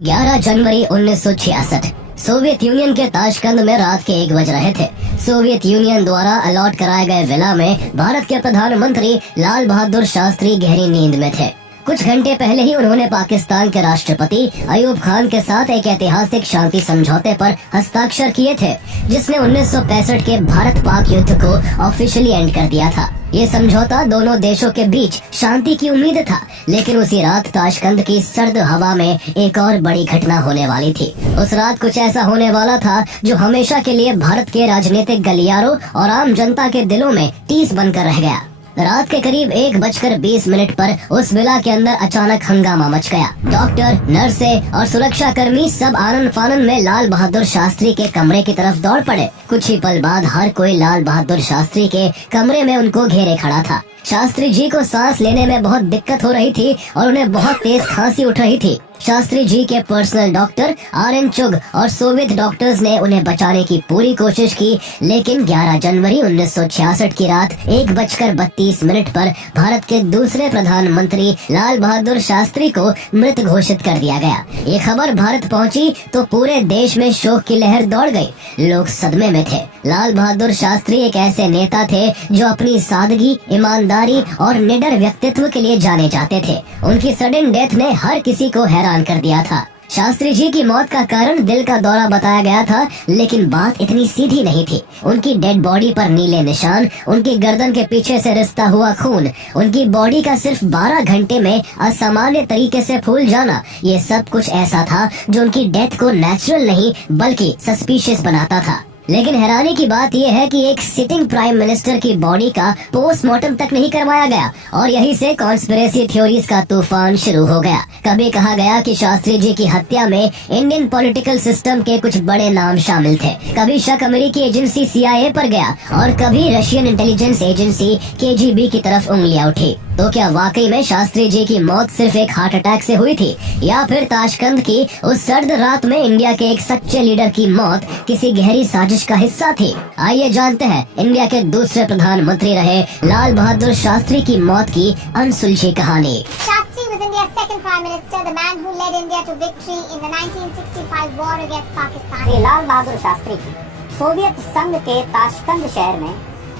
11 जनवरी 1966 Soviet union के Tashkent में रात के 1 बज रहे थे। सोवियत यूनियन द्वारा अलॉट कराए गए विला में भारत के प्रधानमंत्री लाल बहादुर शास्त्री गहरी नींद में थे। कुछ घंटे पहले ही उन्होंने पाकिस्तान के राष्ट्रपति अयूब खान के साथ एक ऐतिहासिक शांति समझौते पर हस्ताक्षर किए थे, जिसने 1965 के भारत पाक युद्ध को ऑफिशियली एंड कर दिया था। ये समझौता दोनों देशों के बीच शांति की उम्मीद था, लेकिन उसी रात ताशकंद की सर्द हवा में एक और बड़ी घटना होने वाली थी। उस रात कुछ ऐसा होने वाला था जो हमेशा के लिए भारत के राजनीतिक गलियारों और आम जनता के दिलों में टीस बनकर रह गया। रात के करीब 1:20 पर उस विला के अंदर अचानक हंगामा मच गया। डॉक्टर, नर्से और सुरक्षा कर्मी सब आनन फानन में लाल बहादुर शास्त्री के कमरे की तरफ दौड़ पड़े। कुछ ही पल बाद हर कोई लाल बहादुर शास्त्री के कमरे में उनको घेरे खड़ा था। शास्त्री जी को सांस लेने में बहुत दिक्कत हो रही थी और उन्हें बहुत तेज खांसी उठ रही थी। शास्त्री जी के पर्सनल डॉक्टर RN चुग और सोवियत डॉक्टर्स ने उन्हें बचाने की पूरी कोशिश की, लेकिन 11 जनवरी 1966 की रात 1:32 पर भारत के दूसरे प्रधानमंत्री लाल बहादुर शास्त्री को मृत घोषित कर दिया गया। ये खबर भारत पहुंची तो पूरे देश में शोक की लहर दौड़ गई। लोग सदमे में थे। लाल बहादुर शास्त्री एक ऐसे नेता थे जो अपनी सादगी, ईमानदारी और निडर व्यक्तित्व के लिए जाने जाते थे। उनकी सडन डेथ ने हर किसी को हैरान कर दिया था। शास्त्री जी की मौत का कारण दिल का दौरा बताया गया था, लेकिन बात इतनी सीधी नहीं थी। उनकी डेड बॉडी पर नीले निशान, उनकी गर्दन के पीछे से रिसता हुआ खून, उनकी बॉडी का सिर्फ 12 घंटे में असामान्य तरीके से फूल जाना, ये सब कुछ ऐसा था जो उनकी डेथ को नेचुरल नहीं बल्कि सस्पिशियस बनाता था। लेकिन हैरानी की बात यह है कि एक सिटिंग प्राइम मिनिस्टर की बॉडी का पोस्टमार्टम तक नहीं करवाया गया और यहीं से कॉन्स्पिरेसी थ्योरीज का तूफान शुरू हो गया। कभी कहा गया कि शास्त्री जी की हत्या में इंडियन पॉलिटिकल सिस्टम के कुछ बड़े नाम शामिल थे। कभी शक अमेरिकी एजेंसी CIA पर गया और कभी रशियन इंटेलिजेंस एजेंसी KGB की तरफ उंगलियां उठी। तो क्या वाकई में शास्त्री जी की मौत सिर्फ एक हार्ट अटैक से हुई थी, या फिर ताशकंद की उस सर्द रात में इंडिया के एक सच्चे लीडर की मौत किसी गहरी साजिश का हिस्सा थी? आइए जानते हैं इंडिया के दूसरे प्रधानमंत्री रहे लाल बहादुर शास्त्री की मौत की अनसुलझी कहानी। Shastri was India's second prime minister, the man who led India to victory in the 1965 war against Pakistan. Lal Bahadur Shastri की सोवियत संघ के ताशकंद शहर में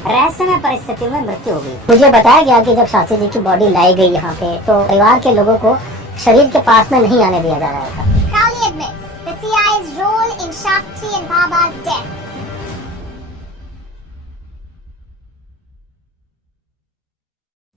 रहस्यमय परिस्थितियों में मृत्यु हो गई। मुझे बताया गया कि जब शास्त्री जी की बॉडी लाई गई यहाँ पे, तो परिवार के लोगों को शरीर के पास में नहीं आने दिया जा रहा था। Crowley admits the CIA's role in Shastri and Baba's death.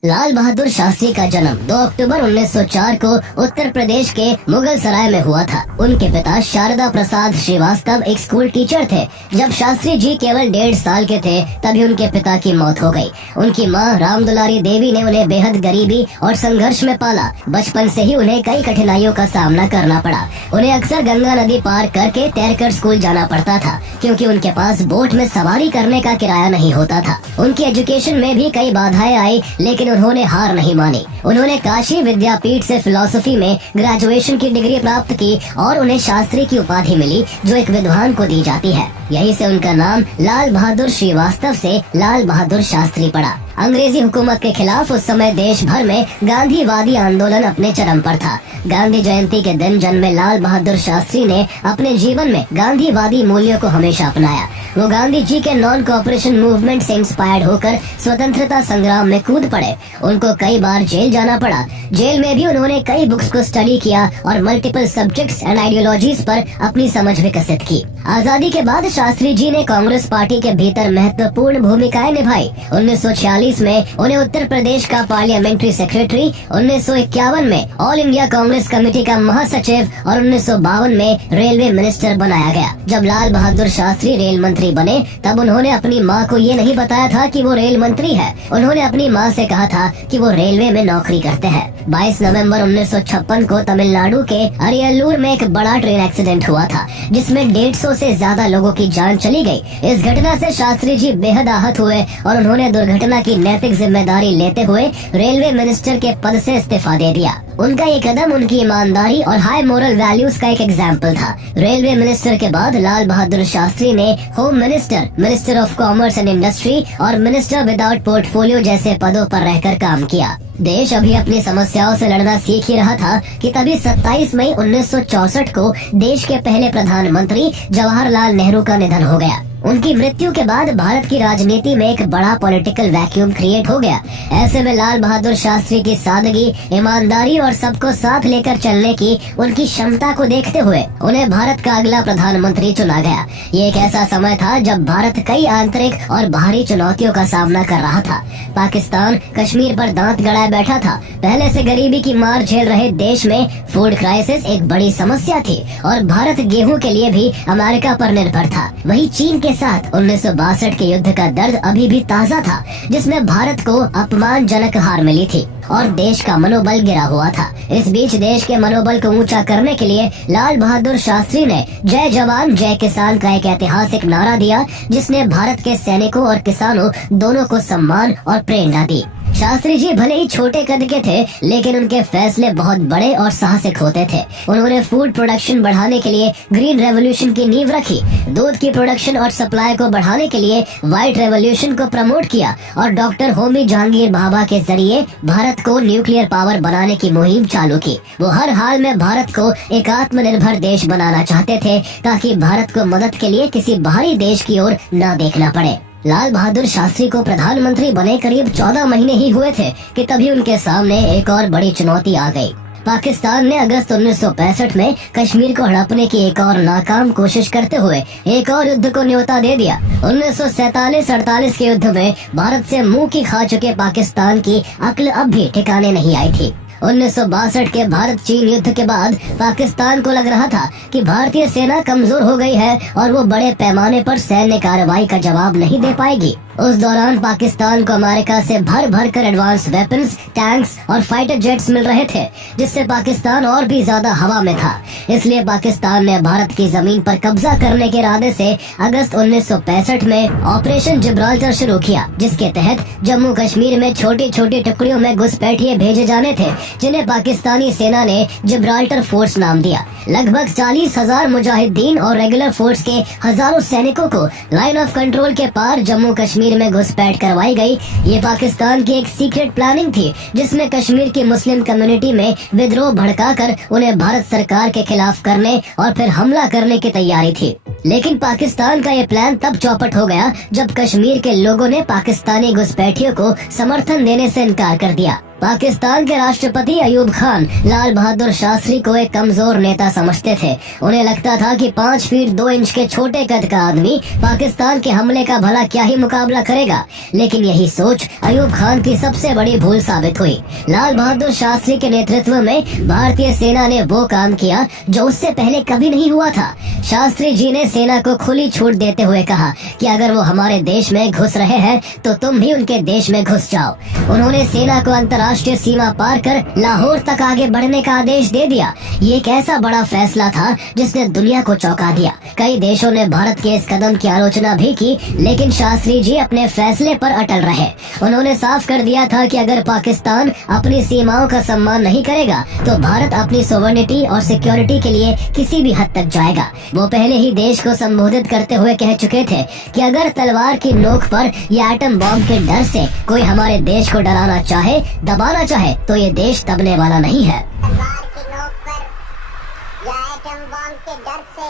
Lal Bahadur Shastri का जन्म 2 अक्टूबर 1904 को उत्तर प्रदेश के मुगल सराय में हुआ था। उनके पिता शारदा प्रसाद श्रीवास्तव एक स्कूल टीचर थे। जब शास्त्री जी केवल 1.5 साल के थे तभी उनके पिता की मौत हो गई। उनकी मां रामदुलारी देवी ने उन्हें बेहद गरीबी और संघर्ष में पाला। बचपन से ही उन्हें कई कठिनाइयों का सामना करना पड़ा। उन्हें अक्सर गंगा नदी पार करके तैरकर स्कूल जाना पड़ता था, क्योंकि उनके पास बोट में सवारी करने का किराया नहीं होता था। उनकी एजुकेशन में भी कई बाधाएं आई, लेकिन उन्होंने हार नहीं मानी। उन्होंने काशी विद्यापीठ से फिलॉसफी में ग्रेजुएशन की डिग्री प्राप्त की और उन्हें शास्त्री की उपाधि मिली, जो एक विद्वान को दी जाती है। यही से उनका नाम लाल बहादुर श्रीवास्तव से लाल बहादुर शास्त्री पड़ा। अंग्रेजी हुकूमत के खिलाफ उस समय देश भर में गांधीवादी आंदोलन अपने चरम पर था। गांधी जयंती के दिन जन्मे लाल बहादुर शास्त्री ने अपने जीवन में गांधीवादी मूल्यों को हमेशा अपनाया। वो गांधी जी के नॉन कोऑपरेशन मूवमेंट से इंस्पायर्ड होकर स्वतंत्रता संग्राम में कूद पड़े। उनको कई बार जेल जाना पड़ा। जेल में भी उन्होंने कई बुक्स को स्टडी किया और मल्टीपल सब्जेक्ट्स एंड आइडियोलॉजीज पर अपनी समझ विकसित की। आजादी के बाद शास्त्री जी ने कांग्रेस पार्टी के भीतर महत्वपूर्ण भूमिकाएं निभाई। 1946 में उन्हें उत्तर प्रदेश का पार्लियामेंट्री सेक्रेटरी, 1951 में ऑल इंडिया कांग्रेस कमेटी का महासचिव और 1952 में रेलवे मिनिस्टर बनाया गया। जब लाल बहादुर शास्त्री रेल मंत्री बने तब उन्होंने अपनी मां को ये नहीं बताया था कि वो रेल मंत्री है। उन्होंने अपनी मां से कहा था कि वो रेलवे में नौकरी करते हैं। 22 नवंबर 1956 को तमिलनाडु के अरियल्लूर में एक बड़ा ट्रेन एक्सीडेंट हुआ था, जिसमें 150 से ज्यादा लोगों की जान चली गई। इस घटना से शास्त्री जी बेहद आहत हुए और उन्होंने दुर्घटना की की नैतिक जिम्मेदारी लेते हुए रेलवे मिनिस्टर के पद से इस्तीफा दे दिया। उनका ये कदम उनकी ईमानदारी और हाई मोरल वैल्यूज का एक एग्जाम्पल था। रेलवे मिनिस्टर के बाद लाल बहादुर शास्त्री ने home minister, minister of commerce and industry और मिनिस्टर विदाउट पोर्टफोलियो जैसे पदों पर रहकर काम किया। देश अभी अपनी समस्याओं से लड़ना सीख ही रहा था कि तभी 27 मई 1964 को देश के पहले प्रधानमंत्री जवाहरलाल नेहरू का निधन हो गया। उनकी मृत्यु के बाद भारत की राजनीति में एक बड़ा पॉलिटिकल वैक्यूम क्रिएट हो गया। ऐसे में लाल बहादुर शास्त्री की सादगी, ईमानदारी और सबको साथ लेकर चलने की उनकी क्षमता को देखते हुए उन्हें भारत का अगला प्रधानमंत्री चुना गया। ये एक ऐसा समय था जब भारत कई आंतरिक और बाहरी चुनौतियों का सामना कर रहा था। पाकिस्तान कश्मीर पर दांत गड़ाए बैठा था। पहले से गरीबी की मार झेल रहे देश में फूड क्राइसिस एक बड़ी समस्या थी और भारत गेहूं के लिए भी अमेरिका पर निर्भर था। वही चीन के साथ 1962 के युद्ध का दर्द अभी भी ताज़ा था, जिसमें भारत को अपमानजनक हार मिली थी और देश का मनोबल गिरा हुआ था। इस बीच देश के मनोबल को ऊंचा करने के लिए लाल बहादुर शास्त्री ने जय जवान जय किसान का एक ऐतिहासिक नारा दिया, जिसने भारत के सैनिकों और किसानों दोनों को सम्मान और प्रेरणा दी। शास्त्री जी भले ही छोटे कद के थे, लेकिन उनके फैसले बहुत बड़े और साहसिक होते थे। उन्होंने फूड प्रोडक्शन बढ़ाने के लिए ग्रीन रेवोल्यूशन की नींव रखी, दूध की प्रोडक्शन और सप्लाई को बढ़ाने के लिए व्हाइट रेवोल्यूशन को प्रमोट किया और डॉक्टर होमी जहांगीर भाभा के जरिए भारत को न्यूक्लियर पावर बनाने की मुहिम चालू की। वो हर हाल में भारत को एक आत्मनिर्भर देश बनाना चाहते थे, ताकि भारत को मदद के लिए किसी बाहरी देश की ओर न देखना पड़े। लाल बहादुर शास्त्री को प्रधानमंत्री बने करीब 14 महीने ही हुए थे कि तभी उनके सामने एक और बड़ी चुनौती आ गई। पाकिस्तान ने अगस्त 1965 में कश्मीर को हड़पने की एक और नाकाम कोशिश करते हुए एक और युद्ध को न्योता दे दिया। 1947-48 के युद्ध में भारत से मुंह की खा चुके पाकिस्तान की अक्ल अब भी ठिकाने नहीं आई थी। 1962 के भारत चीन युद्ध के बाद पाकिस्तान को लग रहा था कि भारतीय सेना कमजोर हो गई है और वो बड़े पैमाने पर सैन्य कार्रवाई का जवाब नहीं दे पाएगी। उस दौरान पाकिस्तान को अमेरिका से भर भर कर एडवांस वेपन्स, टैंक्स और फाइटर जेट्स मिल रहे थे, जिससे पाकिस्तान और भी ज्यादा हवा में था। इसलिए पाकिस्तान ने भारत की जमीन पर कब्जा करने के इरादे से अगस्त 1965 में ऑपरेशन जिब्राल्टर शुरू किया, जिसके तहत जम्मू कश्मीर में छोटी छोटी टुकड़ियों में घुसपैठिए भेजे जाने थे, जिन्हें पाकिस्तानी सेना ने जिब्राल्टर फोर्स नाम दिया। लगभग 40,000 मुजाहिदीन और रेगुलर फोर्स के हजारों सैनिकों को लाइन ऑफ कंट्रोल के पार जम्मू कश्मीर में घुसपैठ करवाई गई। ये पाकिस्तान की एक सीक्रेट प्लानिंग थी, जिसमें कश्मीर की मुस्लिम कम्युनिटी में विद्रोह भड़काकर उन्हें भारत सरकार के खिलाफ करने और फिर हमला करने की तैयारी थी। लेकिन पाकिस्तान का ये प्लान तब चौपट हो गया जब कश्मीर के लोगों ने पाकिस्तानी घुसपैठियों को समर्थन देने से इनकार कर दिया। पाकिस्तान के राष्ट्रपति अयूब खान लाल बहादुर शास्त्री को एक कमजोर नेता समझते थे। उन्हें लगता था कि 5 फीट 2 इंच के छोटे कद का आदमी पाकिस्तान के हमले का भला क्या ही मुकाबला करेगा। लेकिन यही सोच अयूब खान की सबसे बड़ी भूल साबित हुई। लाल बहादुर शास्त्री के नेतृत्व में भारतीय सेना ने वो काम किया जो उससे पहले कभी नहीं हुआ था। शास्त्री जी ने सेना को खुली छूट देते हुए कहा कि अगर वो हमारे देश में घुस रहे हैं तो तुम भी उनके देश में घुस जाओ। उन्होंने सेना को अंतर्राष्ट्रीय सीमा पार कर लाहौर तक आगे बढ़ने का आदेश दे दिया। ये एक ऐसा बड़ा फैसला था जिसने दुनिया को चौंका दिया। कई देशों ने भारत के इस कदम की आलोचना भी की, लेकिन शास्त्री जी अपने फैसले पर अटल रहे। उन्होंने साफ कर दिया था कि अगर पाकिस्तान अपनी सीमाओं का सम्मान नहीं करेगा तो भारत अपनी सोवरेनिटी और सिक्योरिटी के लिए किसी भी हद तक जाएगा। वो पहले ही देश को संबोधित करते हुए कह चुके थे कि अगर तलवार की नोक पर या एटम बॉम्ब के डर से कोई हमारे देश को डराना चाहे, दबाना चाहे, तो ये देश दबने वाला नहीं है। तलवार की नोक पर या एटम बॉम्ब के डर से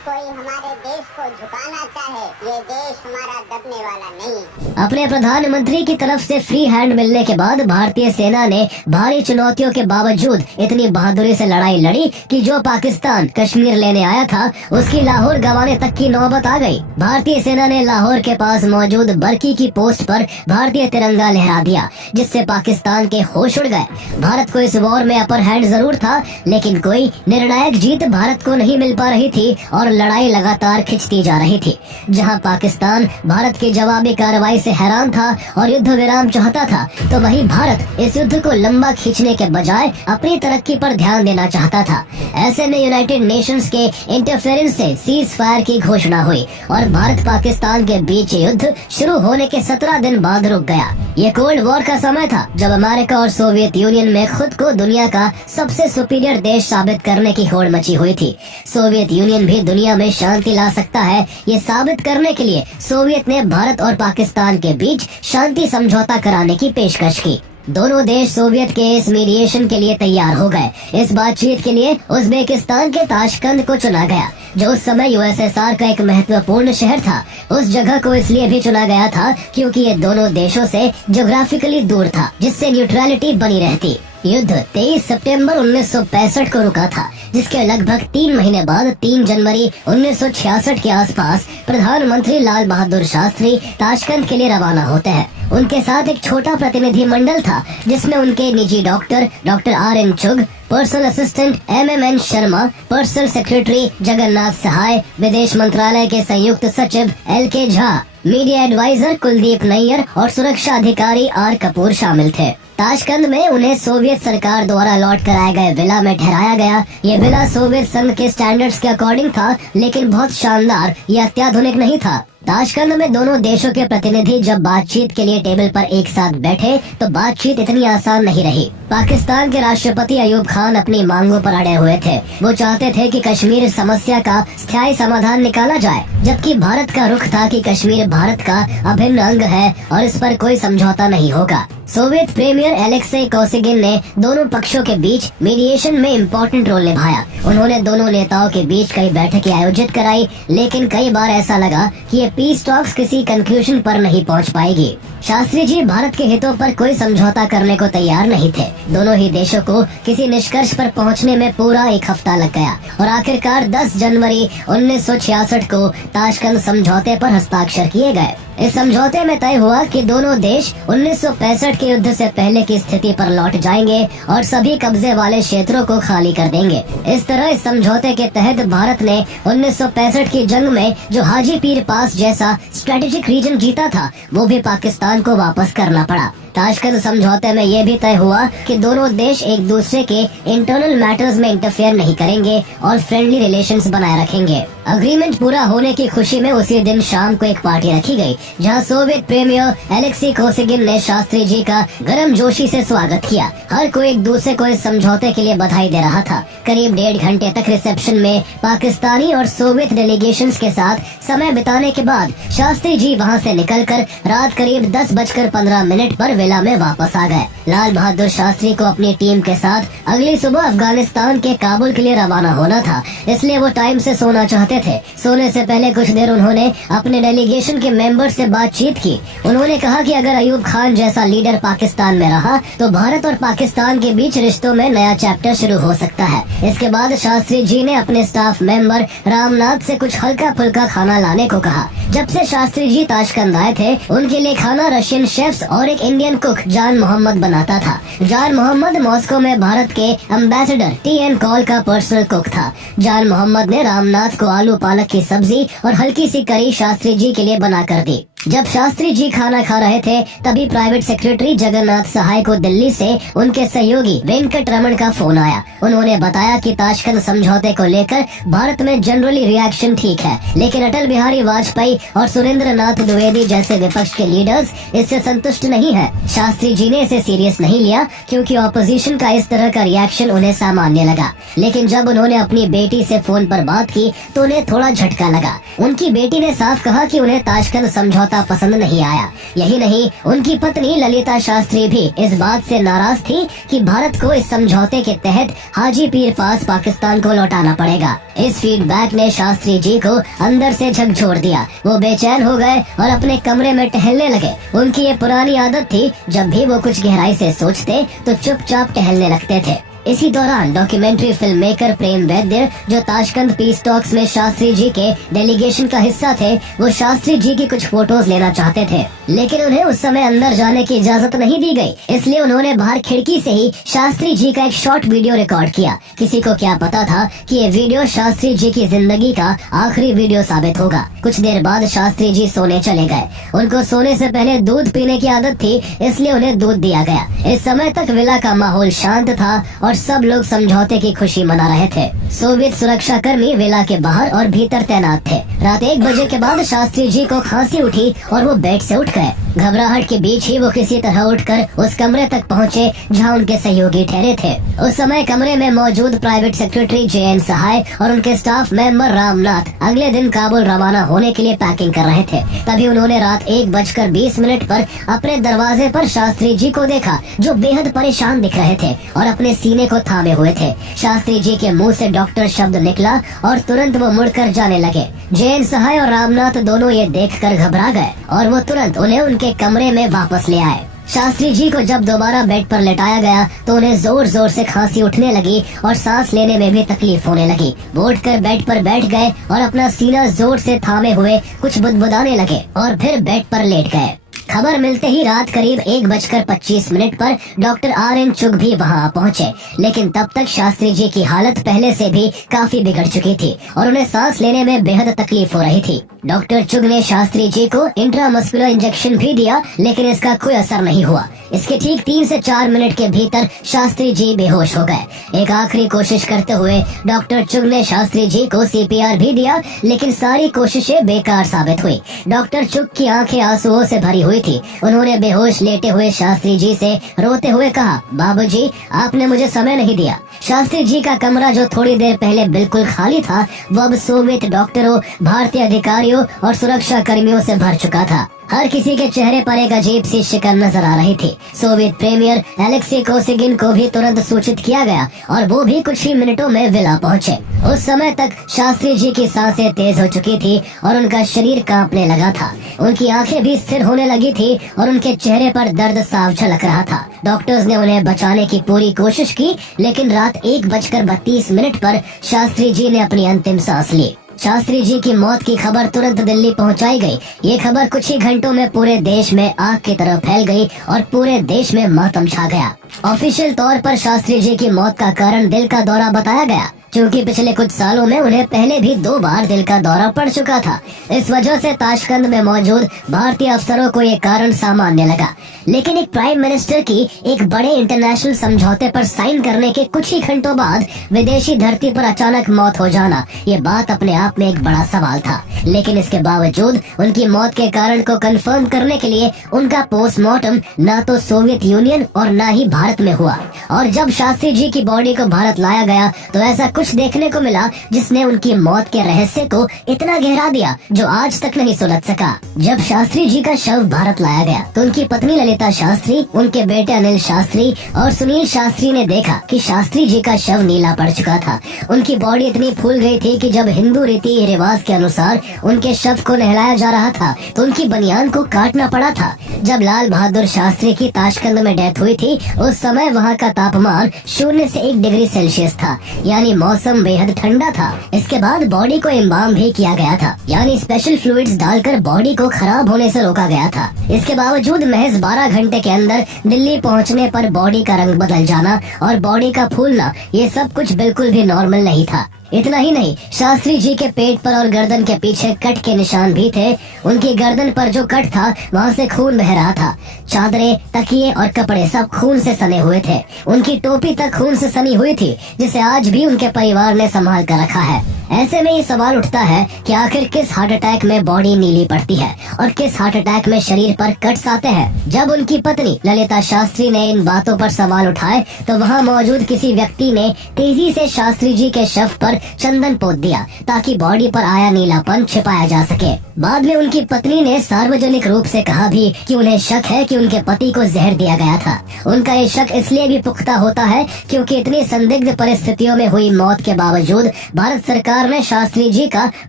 कोई हमारे देश को झुकाना चाहे, ये देश हमारा दबने वाला नहीं। अपने प्रधानमंत्री की तरफ से फ्री हैंड मिलने के बाद भारतीय सेना ने भारी चुनौतियों के बावजूद इतनी बहादुरी से लड़ाई लड़ी कि जो पाकिस्तान कश्मीर लेने आया था उसकी लाहौर गंवाने तक की नौबत आ गई। भारतीय सेना ने लाहौर के पास मौजूद बरकी की पोस्ट पर भारतीय तिरंगा लहरा दिया, जिससे पाकिस्तान के होश उड़ गए। भारत को इस वॉर में अपर हैंड जरूर था, लेकिन कोई निर्णायक जीत भारत को नहीं मिल पा रही थी और लड़ाई लगातार खिंचती जा रही थी। जहां पाकिस्तान भारत की जवाबी कार्रवाई से हैरान था और युद्ध विराम चाहता था, तो वहीं भारत इस युद्ध को लंबा खींचने के बजाय अपनी तरक्की पर ध्यान देना चाहता था। ऐसे में यूनाइटेड नेशंस के इंटरफेरेंस से सीज फायर की घोषणा हुई और भारत पाकिस्तान के बीच युद्ध शुरू होने के 17 दिन बाद रुक गया। ये कोल्ड वॉर का समय था, जब अमेरिका और सोवियत यूनियन में खुद को दुनिया का सबसे सुपीरियर देश साबित करने की होड़ मची हुई थी। सोवियत यूनियन भी दुनिया में शांति ला सकता है, ये साबित करने के लिए सोवियत ने भारत और पाकिस्तान के बीच शांति समझौता कराने की पेशकश की। दोनों देश सोवियत के इस मीडिएशन के लिए तैयार हो गए। इस बातचीत के लिए उज्बेकिस्तान के ताशकंद को चुना गया, जो उस समय यूएसएसआर का एक महत्वपूर्ण शहर था। उस जगह को इसलिए भी चुना गया था क्योंकि ये दोनों देशों से ज्योग्राफिकली दूर था, जिससे न्यूट्रलिटी बनी रहती। युद्ध 23 सितंबर 1965 को रुका था, जिसके लगभग 3 महीने बाद 3 जनवरी 1966 के आसपास प्रधानमंत्री लाल बहादुर शास्त्री ताशकंद के लिए रवाना होते हैं। उनके साथ एक छोटा प्रतिनिधि मंडल था, जिसमें उनके निजी doctor R N. Chugh, personal assistant MM.N. Sharma, personal secretary Jagannath Sahay, विदेश मंत्रालय के संयुक्त सचिव LK Jha, media adviser Kuldip Nayar और सुरक्षा अधिकारी R. कपूर शामिल थे। ताशकंद में उन्हें सोवियत सरकार द्वारा अलॉट कराए गए विला में ठहराया गया। ये विला सोवियत संघ के स्टैंडर्ड्स के अकॉर्डिंग था, लेकिन बहुत शानदार या अत्याधुनिक नहीं था। ताशकंद में दोनों देशों के प्रतिनिधि जब बातचीत के लिए टेबल पर एक साथ बैठे, तो बातचीत इतनी आसान नहीं रही। पाकिस्तान के राष्ट्रपति अयूब खान अपनी मांगों पर अड़े हुए थे। वो चाहते थे कि कश्मीर समस्या का स्थायी समाधान निकाला जाए, जबकि भारत का रुख था कि कश्मीर भारत का अभिन्न अंग है और इस पर कोई समझौता नहीं होगा। सोवियत प्रीमियर एलेक्सी कोसिगिन ने दोनों पक्षों के बीच मीडिएशन में इम्पोर्टेंट रोल निभाया। उन्होंने दोनों नेताओं के बीच कई बैठकें आयोजित कराई, लेकिन कई बार ऐसा लगा कि ये पीस टॉक्स किसी कंक्लूजन पर नहीं पहुंच पाएगी। शास्त्री जी भारत के हितों पर कोई समझौता करने को तैयार नहीं थे। दोनों ही देशों को किसी निष्कर्ष पर पहुंचने में पूरा 1 हफ्ता लग गया और आखिरकार 10 जनवरी 1966 को ताशकंद समझौते पर हस्ताक्षर किए गए। इस समझौते में तय हुआ कि दोनों देश 1965 के युद्ध से पहले की स्थिति पर लौट जाएंगे और सभी कब्जे वाले क्षेत्रों को खाली कर देंगे। इस तरह इस समझौते के तहत भारत ने 1965 की जंग में जो हाजी पीर पास जैसा स्ट्रेटेजिक रीजन जीता था, वो भी पाकिस्तान को वापस करना पड़ा। ताशकंद समझौते में ये भी तय हुआ कि दोनों देश एक दूसरे के इंटरनल मैटर्स में इंटरफेयर नहीं करेंगे और फ्रेंडली रिलेशंस बनाए रखेंगे। अग्रीमेंट पूरा होने की खुशी में उसी दिन शाम को एक पार्टी रखी गई, जहां सोवियत प्रीमियर एलेक्सी कोसिगिन ने शास्त्री जी का गर्मजोशी से स्वागत किया। हर कोई एक दूसरे को इस समझौते के लिए बधाई दे रहा था। करीब 1.5 घंटे तक रिसेप्शन में पाकिस्तानी और सोवियत डेलीगेशंस के साथ समय बिताने के बाद शास्त्री जी वहां से निकलकर रात करीब 10:15 पर विला में वापस आ गए। लाल बहादुर शास्त्री को अपनी टीम के साथ अगली सुबह अफगानिस्तान के काबुल के लिए रवाना होना था, इसलिए वो टाइम से सोना चाहते थे। सोने से पहले कुछ देर उन्होंने अपने डेलीगेशन के मेंबर से बातचीत की। उन्होंने कहा कि अगर अयूब खान जैसा लीडर पाकिस्तान में रहा, तो भारत और पाकिस्तान के बीच रिश्तों में नया चैप्टर शुरू हो सकता है। इसके बाद शास्त्री जी ने अपने स्टाफ मेंबर रामनाथ से कुछ हल्का फुल्का खाना लाने को कहा। जब से शास्त्री जी ताशकंद आए थे, उनके लिए खाना रशियन शेफ्स और एक इंडियन कुक जान मोहम्मद बनाता था। जान मोहम्मद मॉस्को में भारत के एम्बेसडर TN कॉल का पर्सनल कुक था। जान मोहम्मद ने रामनाथ को आलू पालक की सब्जी और हल्की सी करी शास्त्री जी के लिए बना कर दी। जब शास्त्री जी खाना खा रहे थे, तभी प्राइवेट सेक्रेटरी जगन्नाथ सहाय को दिल्ली से उनके सहयोगी वेंकट रमन का फोन आया। उन्होंने बताया कि ताशकंद समझौते को लेकर भारत में जनरली रिएक्शन ठीक है, लेकिन अटल बिहारी वाजपेयी और सुरेंद्र नाथ द्विवेदी जैसे विपक्ष के लीडर्स इससे संतुष्ट नहीं है। शास्त्री जी ने इसे सीरियस नहीं लिया, क्योंकि ऑपोजिशन का इस तरह का रिएक्शन उन्हें सामान्य लगा। लेकिन जब उन्होंने अपनी बेटी से फोन पर बात की, तो उन्हें थोड़ा झटका लगा। उनकी बेटी ने साफ कहा कि उन्हें ताशकंद समझौता पसंद नहीं आया। यही नहीं, उनकी पत्नी ललिता शास्त्री भी इस बात से नाराज थी कि भारत को इस समझौते के तहत हाजी पीर पास पाकिस्तान को लौटाना पड़ेगा। इस फीडबैक ने शास्त्री जी को अंदर से झकझोर दिया। वो बेचैन हो गए और अपने कमरे में टहलने लगे। उनकी ये पुरानी आदत थी, जब भी वो कुछ गहराई से सोचते तो चुपचाप टहलने लगते थे। इसी दौरान डॉक्यूमेंट्री फिल्म मेकर प्रेम वैद्य, जो ताशकंद पीस टॉक्स में शास्त्री जी के डेलीगेशन का हिस्सा थे, वो शास्त्री जी की कुछ फोटोज लेना चाहते थे, लेकिन उन्हें उस समय अंदर जाने की इजाजत नहीं दी गई। इसलिए उन्होंने बाहर खिड़की से ही शास्त्री जी का एक शॉर्ट वीडियो रिकॉर्ड किया। किसी को क्या पता था कि ये वीडियो शास्त्री जी की जिंदगी का आखिरी वीडियो साबित होगा। कुछ देर बाद शास्त्री जी सोने चले गए। उनको सोने से पहले दूध पीने की आदत थी, इसलिए उन्हें दूध दिया गया। इस समय तक विला का माहौल शांत था और सब लोग समझौते की खुशी मना रहे थे। सोवियत सुरक्षा कर्मी विला के बाहर और भीतर तैनात थे। रात 1 बजे के बाद शास्त्री जी को खांसी उठी और वो बेड से उठ गए। घबराहट के बीच ही वो किसी तरह उठकर उस कमरे तक पहुँचे जहाँ उनके सहयोगी ठहरे थे। उस समय कमरे में मौजूद प्राइवेट सेक्रेटरी JN सहाय और उनके स्टाफ मेंबर रामनाथ अगले दिन काबुल रवाना होने के लिए पैकिंग कर रहे थे। तभी उन्होंने रात 1:20 पर अपने दरवाजे पर शास्त्री जी को देखा, जो बेहद परेशान दिख रहे थे और अपने सीने को थामे हुए थे। शास्त्री जी के मुंह से डॉक्टर शब्द निकला और तुरंत वो मुड़कर जाने लगे। JN सहाय और रामनाथ दोनों ये देखकर घबरा गए और वो तुरंत उन्हें उनके कमरे में वापस ले आए। शास्त्री जी को जब दोबारा बेड पर लेटाया गया तो उन्हें जोर जोर से खांसी उठने लगी और सांस लेने में भी तकलीफ होने लगी। वो उठकर बेड पर बैठ गए और अपना सीना जोर से थामे हुए कुछ बुदबुदाने लगे और फिर बेड पर लेट गए। खबर मिलते ही रात करीब 1:25 पर डॉक्टर RN चुग भी वहां पहुंचे, लेकिन तब तक शास्त्री जी की हालत पहले से भी काफी बिगड़ चुकी थी और उन्हें सांस लेने में बेहद तकलीफ हो रही थी। डॉक्टर चुग ने शास्त्री जी को इंट्रामस्कुलर इंजेक्शन भी दिया, लेकिन इसका कोई असर नहीं हुआ। इसके ठीक 3 से 4 मिनट के भीतर शास्त्री जी बेहोश हो गए। एक आखिरी कोशिश करते हुए डॉक्टर चुग ने शास्त्री जी को CPR भी दिया, लेकिन सारी कोशिशें बेकार साबित हुई। डॉक्टर चुग की आंखें आंसुओं से भरी हुई थी। उन्होंने बेहोश लेटे हुए शास्त्री जी से रोते हुए कहा, बाबूजी, आपने मुझे समय नहीं दिया। शास्त्री जी का कमरा, जो थोड़ी देर पहले बिल्कुल खाली था, वो अब सोवियत डॉक्टरों, भारतीय अधिकारियों और सुरक्षा कर्मियों से भर चुका था। हर किसी के चेहरे पर एक अजीब सी शिकन नजर आ रही थी। सोवियत प्रीमियर एलेक्सी कोसिगिन को भी तुरंत सूचित किया गया और वो भी कुछ ही मिनटों में विला पहुंचे। उस समय तक शास्त्री जी की सांसें तेज हो चुकी थी और उनका शरीर कांपने लगा था। उनकी आंखें भी स्थिर होने लगी थी और उनके चेहरे पर दर्द साफ झलक रहा था। डॉक्टर्स ने उन्हें बचाने की पूरी कोशिश की, लेकिन रात 1:32 पर शास्त्री जी ने अपनी अंतिम सांस ली। शास्त्री जी की मौत की खबर तुरंत दिल्ली पहुंचाई गई। ये खबर कुछ ही घंटों में पूरे देश में आग की तरह फैल गई और पूरे देश में मातम छा गया। ऑफिशियल तौर पर शास्त्री जी की मौत का कारण दिल का दौरा बताया गया, क्योंकि पिछले कुछ सालों में उन्हें पहले भी 2 बार दिल का दौरा पड़ चुका था। इस वजह से ताशकंद में मौजूद भारतीय अफसरों को ये कारण सामान्य लगा। लेकिन एक प्राइम मिनिस्टर की एक बड़े इंटरनेशनल समझौते पर साइन करने के कुछ ही घंटों बाद विदेशी धरती पर अचानक मौत हो जाना, ये बात अपने आप में एक बड़ा सवाल था। लेकिन इसके बावजूद उनकी मौत के कारण को कंफर्म करने के लिए उनका पोस्टमार्टम ना तो सोवियत यूनियन और ना ही भारत में हुआ। और जब शास्त्री जी की बॉडी को भारत लाया गया तो ऐसा कुछ देखने को मिला जिसने उनकी मौत के रहस्य को इतना गहरा दिया जो आज तक नहीं सुलझ सका। जब शास्त्री जी का शव भारत लाया गया तो उनकी पत्नी ललिता शास्त्री, उनके बेटे अनिल शास्त्री और सुनील शास्त्री ने देखा कि शास्त्री जी का शव नीला पड़ चुका था। उनकी बॉडी इतनी फूल गई थी कि जब हिंदू रीति रिवाज के अनुसार उनके शव को नहलाया जा रहा था तो उनकी बनियान को काटना पड़ा था। जब लाल बहादुर शास्त्री की ताशकंद में डेथ हुई थी, उस समय वहाँ का तापमान 0 से 1 डिग्री सेल्सियस था, यानी मौसम बेहद ठंडा था। इसके बाद बॉडी को इम्बाम भी किया गया था, यानी स्पेशल फ्लूइड्स डालकर बॉडी को खराब होने से रोका गया था। इसके बावजूद महज 12 घंटे के अंदर दिल्ली पहुंचने पर बॉडी का रंग बदल जाना और बॉडी का फूलना, ये सब कुछ बिल्कुल भी नॉर्मल नहीं था। इतना ही नहीं, शास्त्री जी के पेट पर और गर्दन के पीछे कट के निशान भी थे। उनकी गर्दन पर जो कट था वहाँ से खून बह रहा था। चादरें, तकिए और कपड़े सब खून से सने हुए थे। उनकी टोपी तक खून से सनी हुई थी, जिसे आज भी उनके परिवार ने संभाल कर रखा है। ऐसे में ये सवाल उठता है कि आखिर किस हार्ट अटैक में बॉडी नीली पड़ती है और किस हार्ट अटैक में शरीर पर कट्स आते हैं। जब उनकी पत्नी ललिता शास्त्री ने इन बातों पर सवाल उठाए तो वहाँ मौजूद किसी व्यक्ति ने तेजी से शास्त्री जी के शव पर चंदन पोत दिया ताकि बॉडी पर आया नीलापन छिपाया जा सके। बाद में उनकी पत्नी ने सार्वजनिक रूप से कहा भी कि उन्हें शक है कि उनके पति को जहर दिया गया था। उनका ये शक इसलिए भी पुख्ता होता है क्योंकि इतनी संदिग्ध परिस्थितियों में हुई मौत के बावजूद भारत सरकार ने शास्त्री जी का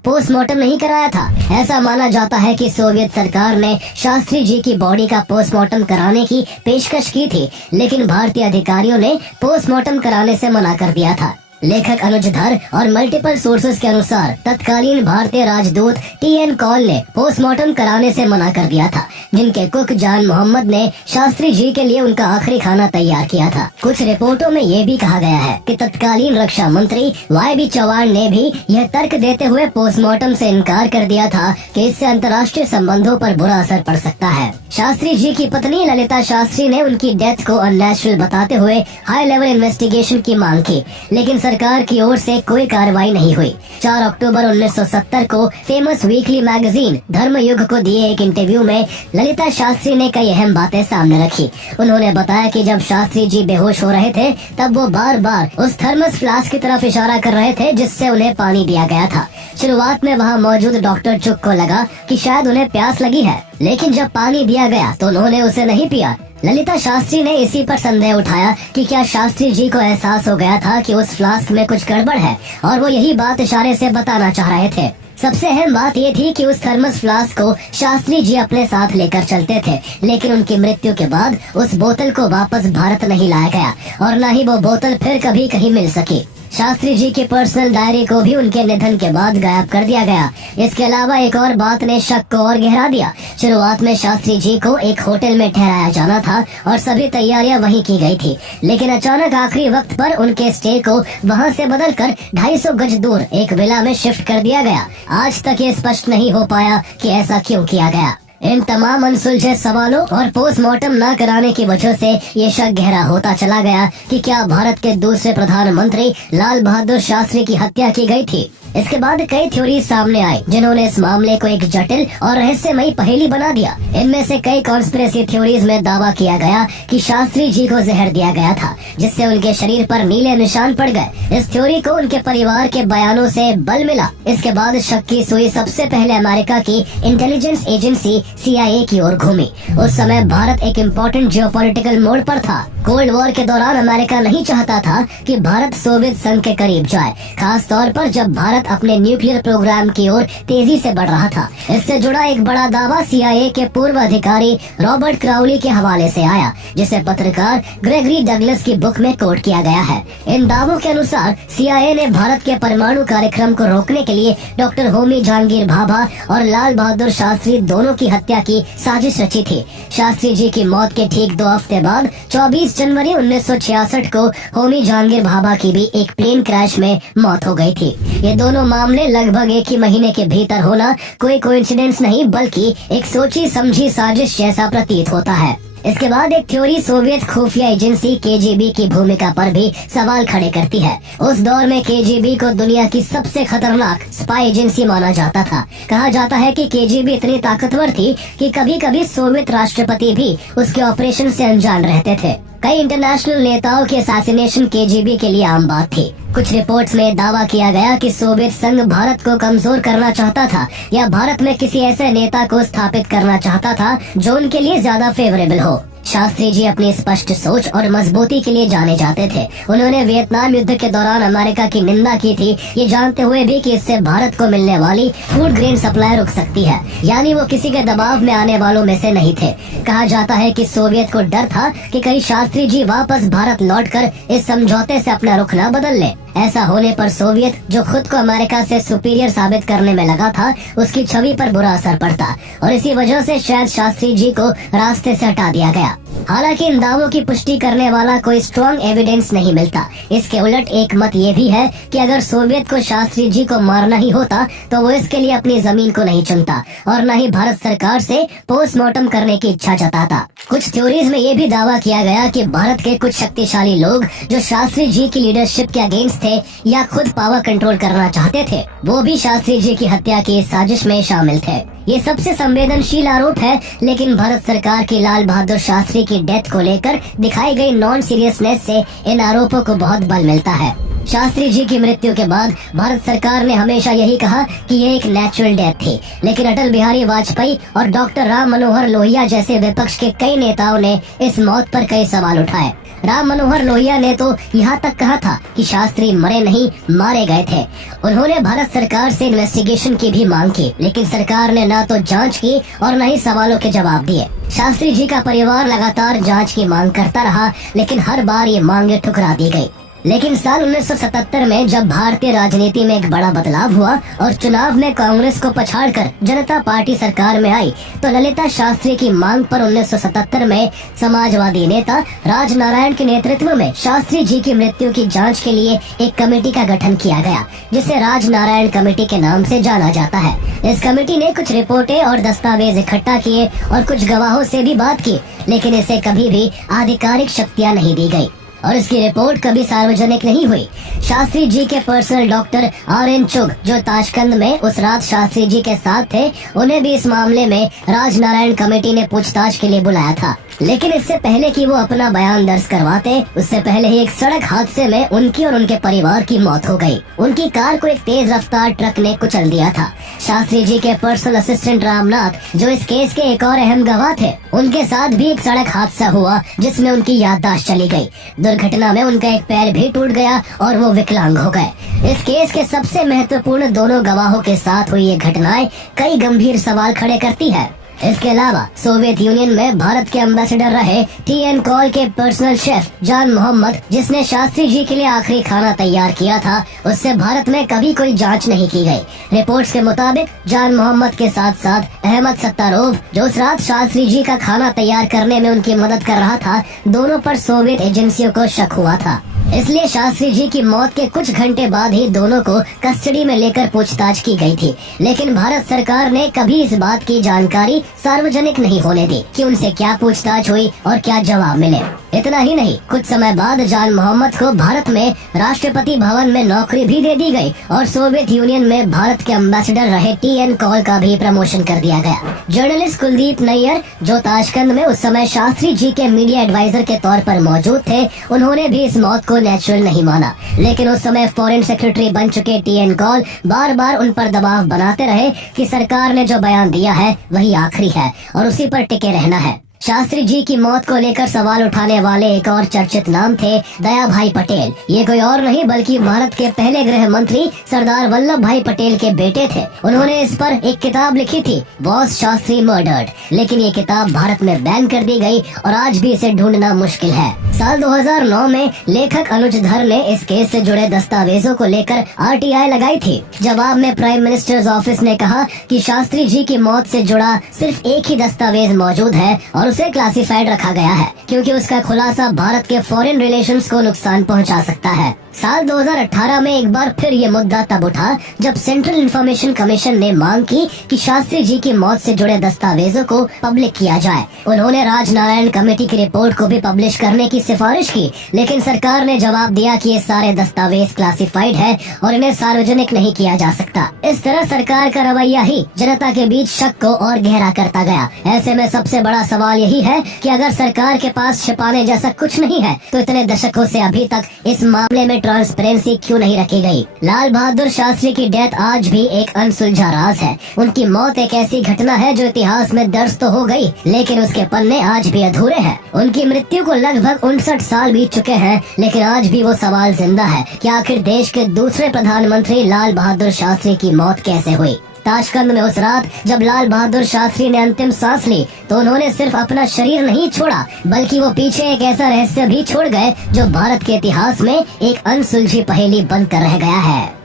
पोस्टमार्टम नहीं कराया था। ऐसा माना जाता है कि सोवियत सरकार ने शास्त्री जी की बॉडी का पोस्टमार्टम कराने की पेशकश की थी, लेकिन भारतीय अधिकारियों ने पोस्टमार्टम कराने से मना कर दिया था। लेखक अनुज धर और मल्टीपल सोर्सेज के अनुसार तत्कालीन भारतीय राजदूत टी.एन. कौल ने पोस्टमार्टम कराने से मना कर दिया था, जिनके कुक जान मोहम्मद ने शास्त्री जी के लिए उनका आखिरी खाना तैयार किया था। कुछ रिपोर्टों में ये भी कहा गया है कि तत्कालीन रक्षा मंत्री वाई.बी. चौहान ने भी यह तर्क देते हुए पोस्टमार्टम से इनकार कर दिया था कि इससे अंतर्राष्ट्रीय संबंधों पर बुरा असर पड़ सकता है। शास्त्री जी की पत्नी ललिता शास्त्री ने उनकी डेथ को अननेचुरल बताते हुए हाई लेवल इन्वेस्टिगेशन की मांग की, लेकिन सरकार की ओर से कोई कार्रवाई नहीं हुई। 4 अक्टूबर 1970 को फेमस वीकली मैगजीन धर्मयुग को दिए एक इंटरव्यू में ललिता शास्त्री ने कई अहम बातें सामने रखी। उन्होंने बताया कि जब शास्त्री जी बेहोश हो रहे थे तब वो बार बार उस थर्मस फ्लास्क की तरफ इशारा कर रहे थे जिससे उन्हें पानी दिया गया था। शुरुआत में वहाँ मौजूद डॉक्टर चुक को लगा कि शायद उन्हें प्यास लगी है, लेकिन जब पानी दिया गया तो उन्होंने उसे नहीं पिया। ललिता शास्त्री ने इसी पर संदेह उठाया कि क्या शास्त्री जी को एहसास हो गया था कि उस फ्लास्क में कुछ गड़बड़ है और वो यही बात इशारे से बताना चाह रहे थे। सबसे अहम बात ये थी कि उस थर्मस फ्लास्क को शास्त्री जी अपने साथ लेकर चलते थे, लेकिन उनकी मृत्यु के बाद उस बोतल को वापस भारत नहीं लाया गया और न ही वो बोतल फिर कभी कहीं मिल सकी। शास्त्री जी की पर्सनल डायरी को भी उनके निधन के बाद गायब कर दिया गया। इसके अलावा एक और बात ने शक को और गहरा दिया। शुरुआत में शास्त्री जी को एक होटल में ठहराया जाना था और सभी तैयारियां वहीं की गई थी, लेकिन अचानक आखिरी वक्त पर उनके स्टे को वहां से बदलकर 250 गज दूर एक विला में शिफ्ट कर दिया गया। आज तक ये स्पष्ट नहीं हो पाया कि ऐसा क्यों किया गया। इन तमाम अनसुलझे सवालों और पोस्टमार्टम न कराने की वजह से ये शक गहरा होता चला गया कि क्या भारत के दूसरे प्रधानमंत्री लाल बहादुर शास्त्री की हत्या की गई थी। इसके बाद कई थ्योरी सामने आई जिन्होंने इस मामले को एक जटिल और रहस्यमयी पहेली बना दिया। इनमें से कई कॉन्स्पिरेसी थ्योरीज में दावा किया गया कि शास्त्री जी को जहर दिया गया था, जिससे उनके शरीर पर नीले निशान पड़ गए। इस थ्योरी को उनके परिवार के बयानों से बल मिला। इसके बाद शक की सुई सबसे पहले अमेरिका की इंटेलिजेंस एजेंसी CIA की ओर घूमी। उस समय भारत एक इम्पोर्टेंट जियोपॉलिटिकल मोड़ पर था। कोल्ड वॉर के दौरान अमेरिका नहीं चाहता था कि भारत सोवियत संघ के करीब जाए, खास तौर पर जब भारत अपने न्यूक्लियर प्रोग्राम की ओर तेजी से बढ़ रहा था। इससे जुड़ा एक बड़ा दावा CIA के पूर्व अधिकारी रॉबर्ट क्राउली के हवाले से आया, जिसे पत्रकार ग्रेगरी डगलस की बुक में कोट किया गया है। इन दावों के अनुसार CIA ने भारत के परमाणु कार्यक्रम को रोकने के लिए डॉक्टर होमी जहांगीर भाभा और लाल बहादुर शास्त्री दोनों की हत्या की साजिश रची थी। शास्त्री जी की मौत के ठीक 2 हफ्ते बाद 24 जनवरी 1966 को होमी जहांगीर भाभा की भी एक प्लेन क्रैश में मौत हो गई थी। ये दोनों मामले लगभग एक ही महीने के भीतर होना कोई कोइंसिडेंस नहीं, बल्कि एक सोची समझी साजिश जैसा प्रतीत होता है। इसके बाद एक थ्योरी सोवियत खुफिया एजेंसी KGB की भूमिका पर भी सवाल खड़े करती है। उस दौर में KGB को दुनिया की सबसे खतरनाक स्पाई एजेंसी माना जाता था। कहा जाता है कि KGB इतनी ताकतवर थी कि कभी कभी सोवियत राष्ट्रपति भी उसके ऑपरेशन से अनजान रहते थे। कई इंटरनेशनल नेताओं की असैसिनेशन KGB के लिए आम बात थी। कुछ रिपोर्ट्स में दावा किया गया कि सोवियत संघ भारत को कमजोर करना चाहता था या भारत में किसी ऐसे नेता को स्थापित करना चाहता था जो उनके लिए ज्यादा फेवरेबल हो। शास्त्री जी अपनी स्पष्ट सोच और मजबूती के लिए जाने जाते थे। उन्होंने वियतनाम युद्ध के दौरान अमेरिका की निंदा की थी, ये जानते हुए भी कि इससे भारत को मिलने वाली फूड ग्रेन सप्लाई रुक सकती है। यानी वो किसी के दबाव में आने वालों में से नहीं थे। कहा जाता है कि सोवियत को डर था कि कहीं शास्त्री जी वापस भारत लौटकर इस समझौते से अपना रुख न बदल ले। ऐसा होने पर सोवियत, जो खुद को अमेरिका से सुपीरियर साबित करने में लगा था, उसकी छवि पर बुरा असर पड़ता और इसी वजह से शायद शास्त्री जी को रास्ते से हटा दिया गया। हालांकि इन दावों की पुष्टि करने वाला कोई स्ट्रॉन्ग एविडेंस नहीं मिलता। इसके उलट एक मत ये भी है कि अगर सोवियत को शास्त्री जी को मारना ही होता तो वो इसके लिए अपनी जमीन को नहीं चुनता और न ही भारत सरकार से पोस्टमार्टम करने की इच्छा जताता। कुछ थ्योरीज में ये भी दावा किया गया कि भारत के कुछ शक्तिशाली लोग जो शास्त्री जी की लीडरशिप के अगेंस्ट थे या खुद पावर कंट्रोल करना चाहते थे, वो भी शास्त्री जी की हत्या की साजिश में शामिल थे। ये सबसे संवेदनशील आरोप है, लेकिन भारत सरकार की लाल बहादुर शास्त्री की डेथ को लेकर दिखाई गई नॉन सीरियसनेस से इन आरोपों को बहुत बल मिलता है। शास्त्री जी की मृत्यु के बाद भारत सरकार ने हमेशा यही कहा कि ये एक नेचुरल डेथ थी, लेकिन अटल बिहारी वाजपेयी और डॉक्टर राम मनोहर लोहिया जैसे विपक्ष के कई नेताओं ने इस मौत पर कई सवाल उठाए। राम मनोहर लोहिया ने तो यहाँ तक कहा था कि शास्त्री मरे नहीं, मारे गए थे। उन्होंने भारत सरकार से इन्वेस्टिगेशन की भी मांग की, लेकिन सरकार ने न तो जांच की और न ही सवालों के जवाब दिए। शास्त्री जी का परिवार लगातार जांच की मांग करता रहा, लेकिन हर बार ये मांगे ठुकरा दी गई। लेकिन साल 1977 में जब भारतीय राजनीति में एक बड़ा बदलाव हुआ और चुनाव में कांग्रेस को पछाड़कर जनता पार्टी सरकार में आई, तो ललिता शास्त्री की मांग पर 1977 में समाजवादी नेता राजनारायण के नेतृत्व में शास्त्री जी की मृत्यु की जांच के लिए एक कमेटी का गठन किया गया, जिसे राजनारायण कमेटी के नाम से जाना जाता है। इस कमेटी ने कुछ रिपोर्टें और दस्तावेज इकट्ठा किए और कुछ गवाहों से भी बात की, लेकिन इसे कभी भी आधिकारिक शक्तियां नहीं दी गई और इसकी रिपोर्ट कभी सार्वजनिक नहीं हुई। शास्त्री जी के पर्सनल डॉक्टर RN चुग, जो ताशकंद में उस रात शास्त्री जी के साथ थे, उन्हें भी इस मामले में राजनारायण कमेटी ने पूछताछ के लिए बुलाया था। लेकिन इससे पहले कि वो अपना बयान दर्ज करवाते, उससे पहले ही एक सड़क हादसे में उनकी और उनके परिवार की मौत हो गई। उनकी कार को एक तेज रफ्तार ट्रक ने कुचल दिया था। शास्त्री जी के पर्सनल असिस्टेंट रामनाथ, जो इस केस के एक और अहम गवाह थे, उनके साथ भी एक सड़क हादसा हुआ जिसमें उनकी याददाश्त चली गई। दुर्घटना में उनका एक पैर भी टूट गया और वो विकलांग हो गए। इस केस के सबसे महत्वपूर्ण दोनों गवाहों के साथ हुई ये घटनाएं कई गंभीर सवाल खड़े करती है। इसके अलावा सोवियत यूनियन में भारत के एम्बेसडर रहे TN कॉल के पर्सनल शेफ जान मोहम्मद, जिसने शास्त्री जी के लिए आखिरी खाना तैयार किया था, उससे भारत में कभी कोई जांच नहीं की गई। रिपोर्ट्स के मुताबिक जान मोहम्मद के साथ साथ अहमद सत्तारोव, जो उस रात शास्त्री जी का खाना तैयार करने में उनकी मदद कर रहा था, दोनों पर सोवियत एजेंसियों को शक हुआ था। इसलिए शास्त्री जी की मौत के कुछ घंटे बाद ही दोनों को कस्टडी में लेकर पूछताछ की गई थी। लेकिन भारत सरकार ने कभी इस बात की जानकारी सार्वजनिक नहीं होने दी कि उनसे क्या पूछताछ हुई और क्या जवाब मिले। इतना ही नहीं, कुछ समय बाद जान मोहम्मद को भारत में राष्ट्रपति भवन में नौकरी भी दे दी गई और सोवियत यूनियन में भारत के एम्बेसडर रहे TN कॉल का भी प्रमोशन कर दिया गया। जर्नलिस्ट कुलदीप नैयर, जो ताशकंद में उस समय शास्त्री जी के मीडिया एडवाइजर के तौर पर मौजूद थे, उन्होंने भी इस मौत को नेचुरल नहीं माना। लेकिन उस समय फॉरेन सेक्रेटरी बन चुके TN कॉल बार बार उन पर दबाव बनाते रहे कि सरकार ने जो बयान दिया है वही आखिरी है और उसी पर टिके रहना है। शास्त्री जी की मौत को लेकर सवाल उठाने वाले एक और चर्चित नाम थे दया भाई पटेल। ये कोई और नहीं बल्कि भारत के पहले गृह मंत्री सरदार वल्लभ भाई पटेल के बेटे थे। उन्होंने इस पर एक किताब लिखी थी, वॉज शास्त्री मर्डर्ड, लेकिन ये किताब भारत में बैन कर दी गई और आज भी इसे ढूंढना मुश्किल है। साल 2009 में लेखक अनुज धर ने इस केस से जुड़े दस्तावेजों को लेकर RTI लगाई थी। जवाब में प्राइम मिनिस्टर्स ऑफिस ने कहा कि शास्त्री जी की मौत से जुड़ा सिर्फ एक ही दस्तावेज मौजूद है और उसे क्लासिफाइड रखा गया है, क्योंकि उसका खुलासा भारत के फॉरेन रिलेशंस को नुकसान पहुंचा सकता है। साल 2018 में एक बार फिर ये मुद्दा तब उठा जब सेंट्रल इंफॉर्मेशन कमीशन ने मांग की कि शास्त्री जी की मौत से जुड़े दस्तावेजों को पब्लिक किया जाए। उन्होंने राजनारायण कमेटी की रिपोर्ट को भी पब्लिश करने की सिफारिश की, लेकिन सरकार ने जवाब दिया कि ये सारे दस्तावेज क्लासिफाइड है और इन्हें सार्वजनिक नहीं किया जा सकता। इस तरह सरकार का रवैया ही जनता के बीच शक को और गहरा करता गया। ऐसे में सबसे बड़ा सवाल यही है कि अगर सरकार के पास छिपाने जैसा कुछ नहीं है, तो इतने दशकों से अभी तक इस मामले में ट्रांसपेरेंसी क्यों नहीं रखी गई? लाल बहादुर शास्त्री की डेथ आज भी एक अनसुलझा राज है। उनकी मौत एक ऐसी घटना है जो इतिहास में दर्ज तो हो गई, लेकिन उसके पन्ने आज भी अधूरे हैं। उनकी मृत्यु को लगभग 59 साल बीत चुके हैं, लेकिन आज भी वो सवाल जिंदा है कि आखिर देश के दूसरे प्रधानमंत्री लाल बहादुर शास्त्री की मौत कैसे हुई। ताशकंद में उस रात जब लाल बहादुर शास्त्री ने अंतिम सांस ली, तो उन्होंने सिर्फ अपना शरीर नहीं छोड़ा, बल्कि वो पीछे एक ऐसा रहस्य भी छोड़ गए जो भारत के इतिहास में एक अनसुलझी पहेली बनकर रह गया है।